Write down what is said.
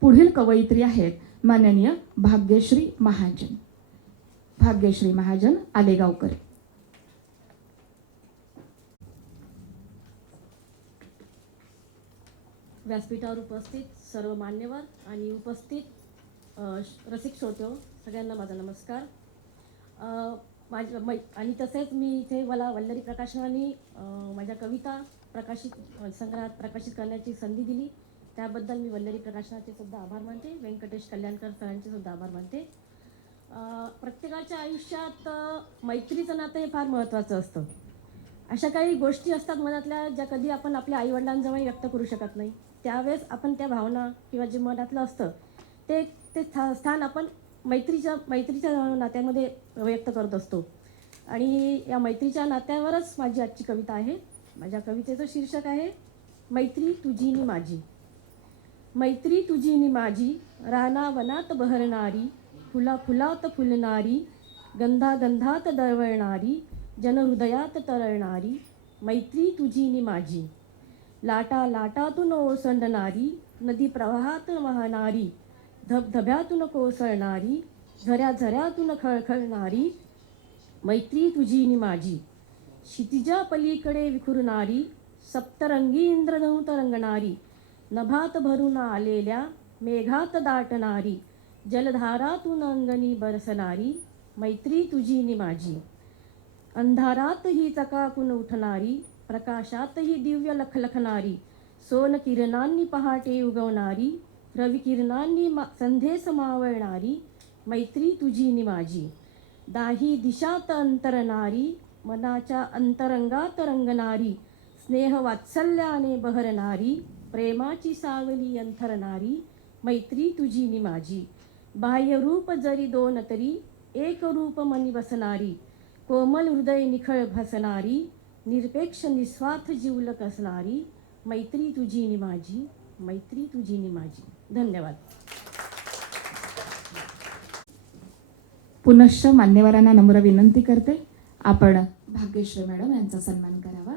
पुढील कवयित्री आहेत माननीय भाग्यश्री महाजन. भाग्यश्री महाजन आलेगावकर. व्यासपीठावर उपस्थित सर्व मान्यवर आणि उपस्थित श- रसिक श्रोतो हो, सगळ्यांना माझा नमस्कार. माझ्या मै आणि तसेच मी इथे मला वल्लरी प्रकाशनाने माझ्या कविता प्रकाशित संग्रहात प्रकाशित करण्याची संधी दिली. त्याबद्दल मी वल्लरी प्रकाशनाचे सुद्धा आभार मानते. व्यंकटेश कल्याणकर सरांचे सुद्धा आभार मानते. प्रत्येकाच्या आयुष्यात मैत्रीचं नातं हे फार महत्त्वाचं असतं. अशा काही गोष्टी असतात मनातल्या ज्या कधी आपण आपल्या आईवडिलांजवळ व्यक्त करू शकत नाही. त्यावेळेस आपण त्या भावना किंवा जे मनातलं असतं ते ते स्थान आपण मैत्रीच्या मैत्रीच्या नात्यामध्ये व्यक्त करत असतो. आणि या मैत्रीच्या नात्यावरच माझी आजची कविता आहे. माझ्या कवितेचं शीर्षक आहे मैत्री तुझी नि माझी. मैत्री तुझी नि माझी राना वनात बहरणारी फुला फुलात फुलणारी गंधा गंधात दळवळणारी जनहृदयात तरळणारी मैत्री तुझी नि माझी. लाटा लाटातून ओसंडणारी नदी प्रवाहात वाहणारी धबधब्यातून कोसळणारी झऱ्या झऱ्यातून खळखळणारी मैत्री तुझी नि माझी. क्षितिजा पलीकडे विखुरणारी सप्तरंगी इंद्रधनुत रंगणारी नभात भरून आलेल्या मेघात दाटणारी जलधारातून अंगणी बरसणारी मैत्री तुझी नि माझी अंधारातही चकाकून उठणारी प्रकाशातही दिव्य लखलखणारी सोन किरणांनी पहाटे उगवणारी रविकिरणांनी मा संधे मावळणारी मैत्री तुझी नि माझी. दाही दिशात अंतरणारी मनाच्या अंतरंगात रंगणारी स्नेह वात्सल्याने बहरणारी प्रेमाची सावली अंथरणारी मैत्री तुझी नि माझी. बाह्यरूप जरी दोन तरी एक रूप मनी बसणारी. कोमल हृदय निखळ भसणारी निरपेक्ष निस्वार्थ जीवलक असणारी मैत्री तुझी नि माझी मैत्री तुझी नि माझी. धन्यवाद. पुनश्च मान्यवरांना नम्र विनंती करते. आपण भाग्यश्री मॅडम यांचा सन्मान करावा.